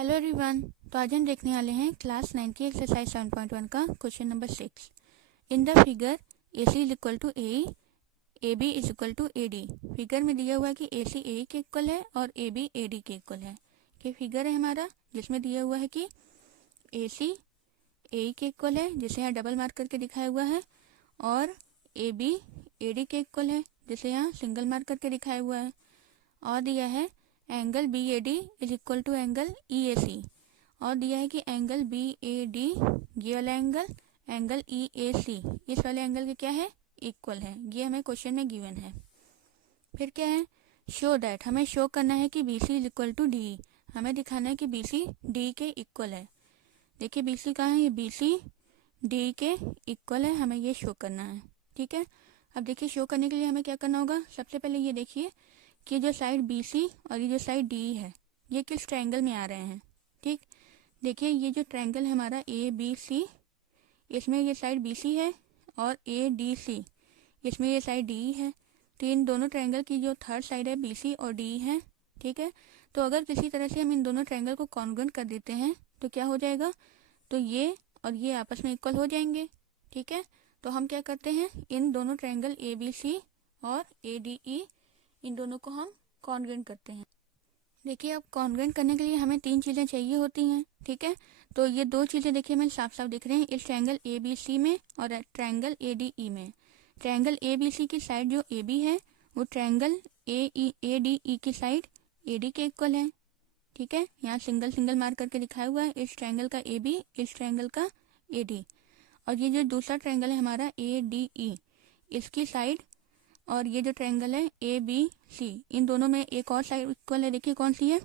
Hello everyone. तो आज हम देखने वाले हैं क्लास 9 की एक्सरसाइज 7.1 का question number 6। In the figure A C is equal to A B is equal to A D. Figure में दिया हुआ है कि ए सी ए के इक्वल है और ए बी ए डी के इक्वल है। ये फिगर है हमारा जिसमें दिया हुआ है कि ए सी ए के इक्वल है, जिसे यहाँ डबल मार्क करके दिखाया हुआ है, और ए बी ए डी के इक्वल है, जिसे यहाँ सिंगल मार्क करके दिखाया हुआ है। और दिया है angle B A D is equal to angle E A C, और दिया है कि एंगल बी ए डी ये वाला एंगल ई ए सी इस वाले एंगल के क्या है, इक्वल है। ये हमें क्वेश्चन में गिवन है। फिर क्या है, शो दैट, हमें शो करना है कि B C is equal to D. हमें दिखाना है कि बी सी डी के इक्वल है। देखिए बी सी कहाँ है, ये बी सी डी के इक्वल है, हमें ये शो करना है। ठीक है, अब देखिए शो करने के लिए हमें क्या करना होगा। सबसे पहले ये देखिए कि जो साइड बी सी और ये जो साइड डी है ये किस ट्रायंगल में आ रहे हैं। ठीक, देखिए ये जो ट्रायंगल है हमारा ए बी सी, इसमें ये साइड बी सी है, और ए डी सी इसमें ये साइड डी है। तो इन दोनों ट्रायंगल की जो थर्ड साइड है बी सी और डी है। ठीक है, तो अगर किसी तरह से हम इन दोनों ट्रायंगल को कॉन्ग्रुएंट कर देते हैं तो क्या हो जाएगा, तो ये और ये आपस में इक्वल हो जाएंगे। ठीक है, तो हम क्या करते हैं, इन दोनों ट्रायंगल ए बी सी और ए डी ई इन दोनों को हम कॉन्ग्रुएंट करते हैं। देखिए अब कॉन्ग्रुएंट करने के लिए हमें तीन चीज़ें चाहिए होती हैं। ठीक है, तो ये दो चीज़ें देखिए हमें साफ साफ दिख रहे हैं इस ट्रायंगल ए बी सी में और ट्रायंगल ए डी ई में। ट्रायंगल ए बी सी की साइड जो ए बी है वो ट्रायंगल ए डी ई की साइड ए डी के इक्वल है। ठीक है, यहाँ सिंगल सिंगल मार्क करके दिखाया हुआ है इस ट्रायंगल का ए बी, इस ट्रायंगल का ए डी। और ये जो दूसरा ट्रायंगल है हमारा ए डी ई, इसकी साइड और ये जो ट्रायंगल है ए बी सी, इन दोनों में एक और साइड इक्वल है। देखिए कौन सी है,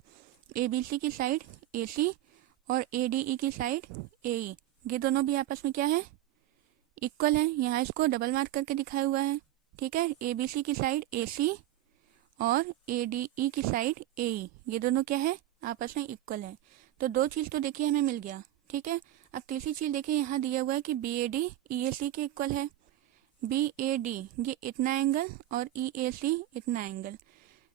ए बी सी की साइड ए सी और ए डी ई की साइड ए ई, ये दोनों भी आपस में क्या है, इक्वल है। यहाँ इसको डबल मार्क करके दिखाया हुआ है। ठीक है, ए बी सी की साइड ए सी और ए डी ई की साइड ए ई, ये दोनों क्या है, आपस में इक्वल है। तो दो चीज़ तो देखिए हमें मिल गया। ठीक है, अब तीसरी चीज़ देखिए यहाँ दिया हुआ है कि B A D E A सी के इक्वल है। बी ए डी ये इतना एंगल और ई ए सी इतना एंगल।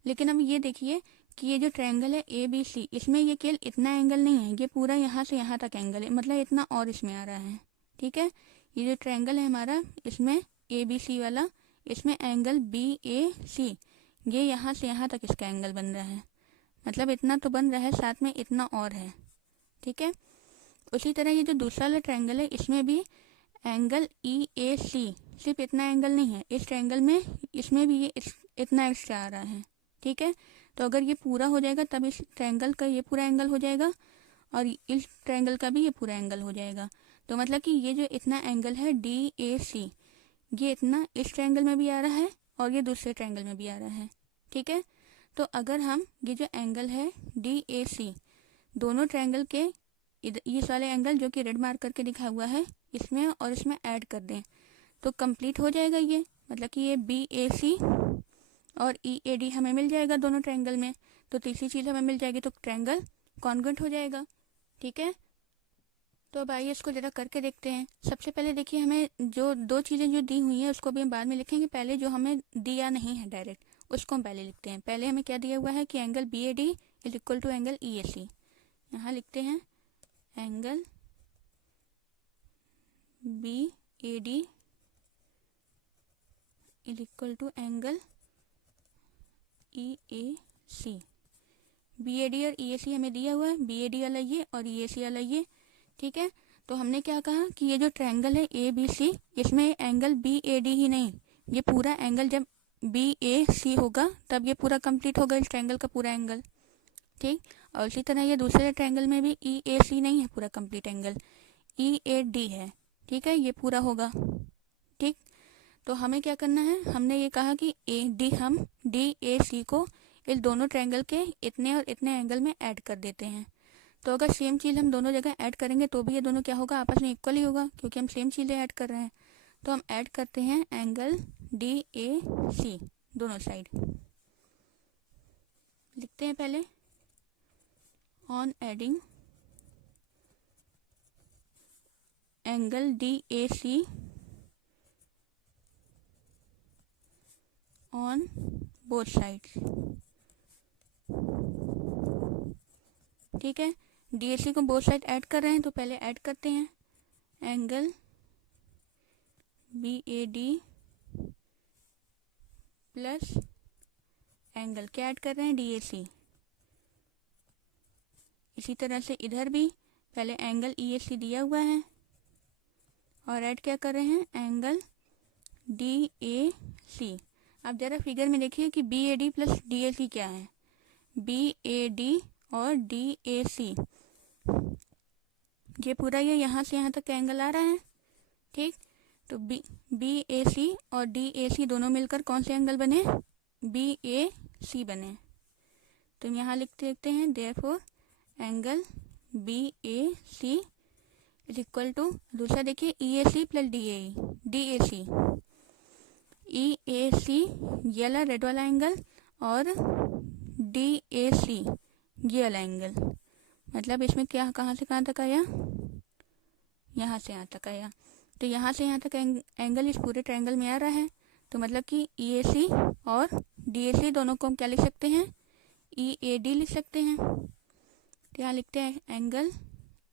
लेकिन अब ये देखिए कि ये जो ट्रायंगल है ए बी सी, इसमें ये केवल इतना एंगल नहीं है, ये पूरा यहाँ से यहाँ तक एंगल है, मतलब इतना और इसमें आ रहा है। ठीक है, ये जो ट्रायंगल है हमारा इसमें ए बी सी वाला, इसमें एंगल बी ए सी ये यहाँ से यहाँ तक इसका एंगल बन रहा है, मतलब इतना तो बन रहा है, साथ में इतना और है। ठीक है, उसी तरह ये जो दूसरा वाला ट्रायंगल है इसमें भी एंगल ई ए सी सिर्फ इतना एंगल नहीं है, इस ट्रायंगल में इसमें भी ये इतना एक्स्ट्रा आ रहा है। ठीक है, तो अगर ये पूरा हो जाएगा तब इस ट्रायंगल का ये पूरा एंगल हो जाएगा और इस ट्रायंगल का भी ये पूरा एंगल हो जाएगा। तो मतलब कि ये जो इतना एंगल है डी ए सी, ये इतना इस ट्रायंगल में भी आ रहा है और ये दूसरे ट्रायंगल में भी आ रहा है। ठीक है, तो अगर हम ये जो एंगल है डी ए सी दोनों ट्रायंगल के इस वाले एंगल जो कि रेड मार्क करके दिखा हुआ है इसमें और इसमें ऐड कर दें तो कंप्लीट हो जाएगा ये, मतलब कि ये बी ए सी और ई ए डी हमें मिल जाएगा दोनों ट्रायंगल में। तो तीसरी चीज़ हमें मिल जाएगी, तो ट्रायंगल कॉन्ग्रुएंट हो जाएगा। ठीक है, तो अब आइए इसको ज़रा करके देखते हैं। सबसे पहले देखिए हमें जो दो चीज़ें जो दी हुई हैं उसको भी हम बाद में लिखेंगे, पहले जो हमें दिया नहीं है डायरेक्ट उसको हम पहले लिखते हैं। पहले हमें क्या दिया हुआ है कि angle B A D is equal to angle E A C. यहाँ लिखते हैं angle B A D is equal to angle E A C. B A D और ई ए सी हमें दिया हुआ है, बी ए डी वाला ये और ई ए सी वाला ये। ठीक है, तो हमने क्या कहा कि ये जो ट्रायंगल है ए बी सी इसमें एंगल बी ए डी ही नहीं, ये पूरा एंगल जब बी ए सी होगा तब ये पूरा कंप्लीट होगा इस ट्रायंगल का पूरा एंगल। ठीक, और इसी तरह ये दूसरे ट्रायंगल में भी ई ए सी नहीं है पूरा complete angle, E A D है। ठीक है, ये पूरा होगा। ठीक, तो हमें क्या करना है, हमने ये कहा कि हम डी ए सी को इस दोनों ट्रायंगल के इतने और इतने एंगल में ऐड कर देते हैं। तो अगर सेम चीज़ हम दोनों जगह ऐड करेंगे तो भी ये दोनों क्या होगा, आपस में इक्वल ही होगा, क्योंकि हम सेम चीज़ें ऐड कर रहे हैं। तो हम ऐड करते हैं एंगल डी ए सी दोनों साइड। लिखते हैं पहले, on adding angle D A C on both sides। ठीक है, DAC को बोथ साइड ऐड कर रहे हैं, तो पहले ऐड करते हैं एंगल BAD प्लस एंगल क्या ऐड कर रहे हैं, DAC। इसी तरह से इधर भी पहले एंगल EAC दिया हुआ है और ऐड क्या कर रहे हैं, एंगल DAC। अब जरा फिगर में देखिए कि BAD प्लस DAC क्या है, BAD और DAC, ये पूरा ये यहाँ से यहाँ तक एंगल आ रहा है, ठीक। तो BAC और DAC दोनों मिलकर कौन से एंगल बने, BAC बने। तो यहाँ लिखते हैं therefore angle BAC is equal to, दूसरा देखिए EAC प्लस DAC, EAC ये वाला रेड वाला एंगल और DAC ये वाला एंगल, मतलब इसमें क्या कहाँ से कहाँ तक आया, यहाँ से यहाँ तक आया। तो यहाँ से यहाँ तक एंगल इस पूरे ट्रायंगल में आ रहा है, तो मतलब कि EAC और DAC दोनों को हम क्या लिख सकते हैं, EAD लिख सकते हैं। तो यहाँ लिखते हैं एंगल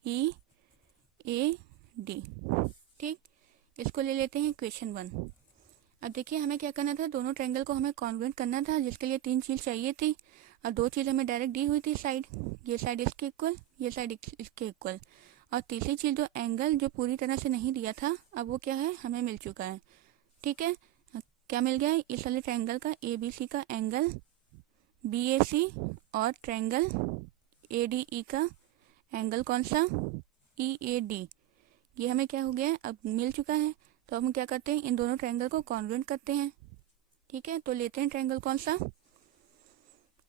EAD, ठीक। इसको ले लेते हैं इक्वेशन 1। अब देखिए हमें क्या करना था, दोनों ट्रायंगल को हमें कॉन्ग्रुएंट करना था, जिसके लिए 3 चीज़ चाहिए थी और 2 चीज़ हमें डायरेक्ट दी हुई थी साइड, ये साइड इसके इक्वल, ये साइड इसके इक्वल, और तीसरी चीज़ जो एंगल जो पूरी तरह से नहीं दिया था, अब वो क्या है, हमें मिल चुका है, ठीक है। क्या मिल गया, इस वाले ट्रायंगल का ABC का एंगल BAC और ट्रायंगल ADE का एंगल कौन सा, EAD, ये हमें क्या हो गया है, अब मिल चुका है। तो हम क्या करते हैं, इन दोनों ट्रायंगल को कॉन्ग्रुएंट करते हैं, ठीक है। तो लेते हैं ट्रायंगल कौन सा,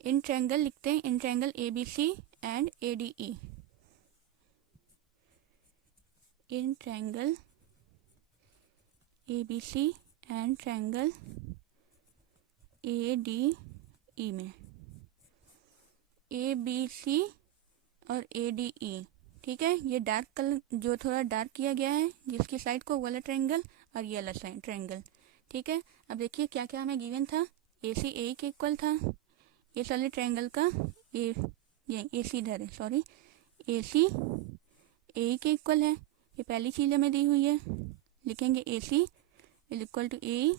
इन ट्रायंगल लिखते हैं, in triangle ABC and ADE, in triangle ABC and triangle ADE में ABC और ADE, ठीक है। ये डार्क कलर जो थोड़ा डार्क किया गया है जिसकी साइड को, वाला ट्रायंगल और ये वाला साइड ट्रायंगल, ठीक है। अब देखिए क्या क्या हमें गिवन था, AC AE के इक्वल था, इस वाले ट्रायंगल का ये AC इधर है, सॉरी, AC AE के इक्वल है, ये पहली चीज़ हमें दी हुई है, लिखेंगे AC is equal to AE।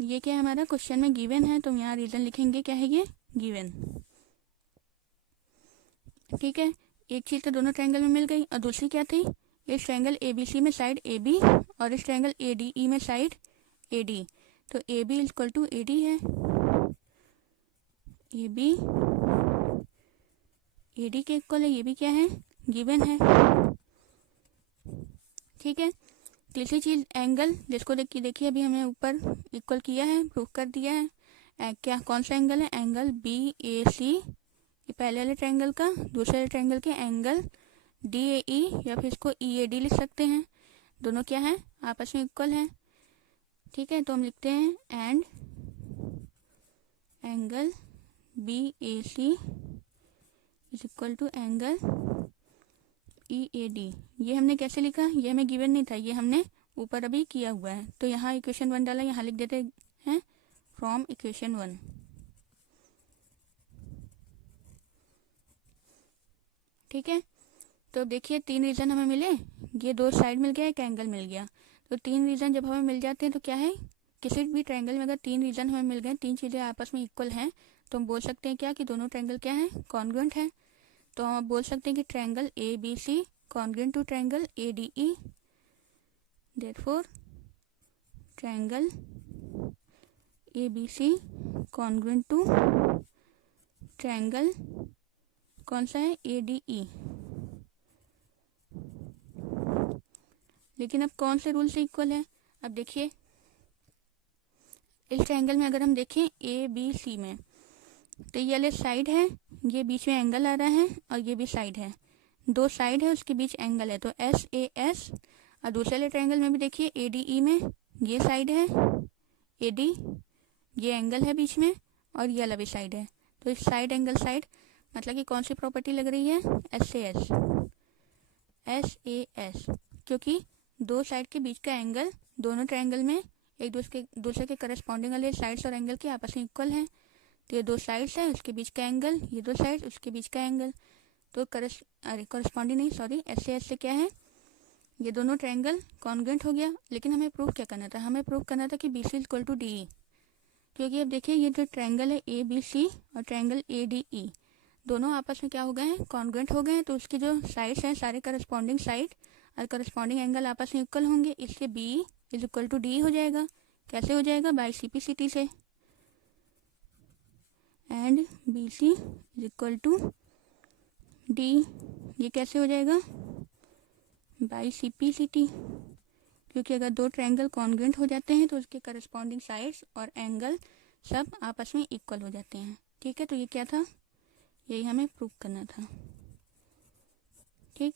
ये क्या हमारा क्वेश्चन में गिवन है, तो हम यहाँ रीजन लिखेंगे क्या है, ये गिवन, ठीक है। एक चीज़ तो दोनों ट्रायंगल में मिल गई, और दूसरी क्या थी, इस ट्रायंगल ABC में साइड AB और इस ट्रायंगल ADE में साइड AD, तो AB इक्वल टू AD है, AB AD के इक्वल है, ये भी क्या है, गिवन है, ठीक है। तीसरी चीज़ एंगल, जिसको देखिए अभी हमने ऊपर इक्वल किया है, प्रूफ कर दिया है, क्या कौन सा एंगल है, एंगल BAC, ये पहले वाले ट्रायंगल का, दूसरे वाले ट्रायंगल के एंगल DAE या फिर इसको EAD लिख सकते हैं, दोनों क्या है, आपस में इक्वल हैं, ठीक है। तो हम लिखते हैं and angle BAC is equal to angle EAD। ये हमने कैसे लिखा, ये हमें गिवन नहीं था, ये हमने ऊपर अभी किया हुआ है, तो यहाँ इक्वेशन 1 डाला, यहाँ लिख देते हैं फ्रॉम इक्वेशन 1, ठीक है। तो अब देखिए 3 रीजन हमें मिले, ये 2 साइड मिल गया, एक एंगल मिल गया, तो 3 रीजन जब हमें मिल जाते हैं तो क्या है, किसी भी ट्रायंगल में अगर 3 रीजन हमें मिल गए, 3 चीज़ें आपस में इक्वल हैं, तो हम बोल सकते हैं क्या कि दोनों ट्रायंगल क्या है, कॉन्ग्रुएंट है। तो हम बोल सकते हैं कि triangle ABC congruent to triangle ADE, therefore triangle ABC congruent to triangle कौन सा है, ADE। लेकिन अब कौन से रूल से इक्वल है, अब देखिए इस ट्रायंगल में अगर हम देखें ABC में, तो ये वाले साइड है, ये बीच में एंगल आ रहा है, और ये भी साइड है, 2 साइड है, उसके बीच एंगल है, तो SAS। और दूसरे वाले ट्रायंगल में भी देखिए ADE में, ये साइड है AD, ये एंगल है बीच में, और ये वाला भी साइड है, तो इस साइड एंगल साइड मतलब कि कौन सी प्रॉपर्टी लग रही है, SAS, क्योंकि 2 साइड के बीच का एंगल दोनों ट्रायंगल में एक दूसरे के करस्पॉन्डिंग वाले साइड्स और एंगल के आपस में इक्वल हैं, तो ये 2 साइड्स हैं, उसके बीच का एंगल, ये 2 साइड्स उसके बीच का एंगल, तो करस्पॉन्डिंग नहीं, सॉरी, एस से क्या है, ये दोनों ट्रायंगल कॉन्ग्रुएंट हो गया। लेकिन हमें प्रूव क्या करना था, हमें प्रूव करना था कि B C equal to D E, क्योंकि अब देखिए ये जो ट्रायंगल है ए बी सी और ट्रायंगल ए डी ई दोनों आपस में क्या हो गए हैं, कॉन्ग्रुएंट हो गए हैं। तो उसकी जो साइड्स हैं सारे करस्पॉन्डिंग साइड और करस्पॉन्डिंग एंगल आपस में इक्वल होंगे, इससे B is equal to D हो जाएगा। कैसे हो जाएगा, by C P C T से, and B C is equal to D, ये कैसे हो जाएगा, by C P C T, क्योंकि अगर दो ट्रायंगल कॉन्ग्रुएंट हो जाते हैं तो उसके करस्पॉन्डिंग साइड्स और एंगल सब आपस में इक्वल हो जाते हैं। ठीक है, तो ये क्या था, यही हमें प्रूव करना था। ठीक।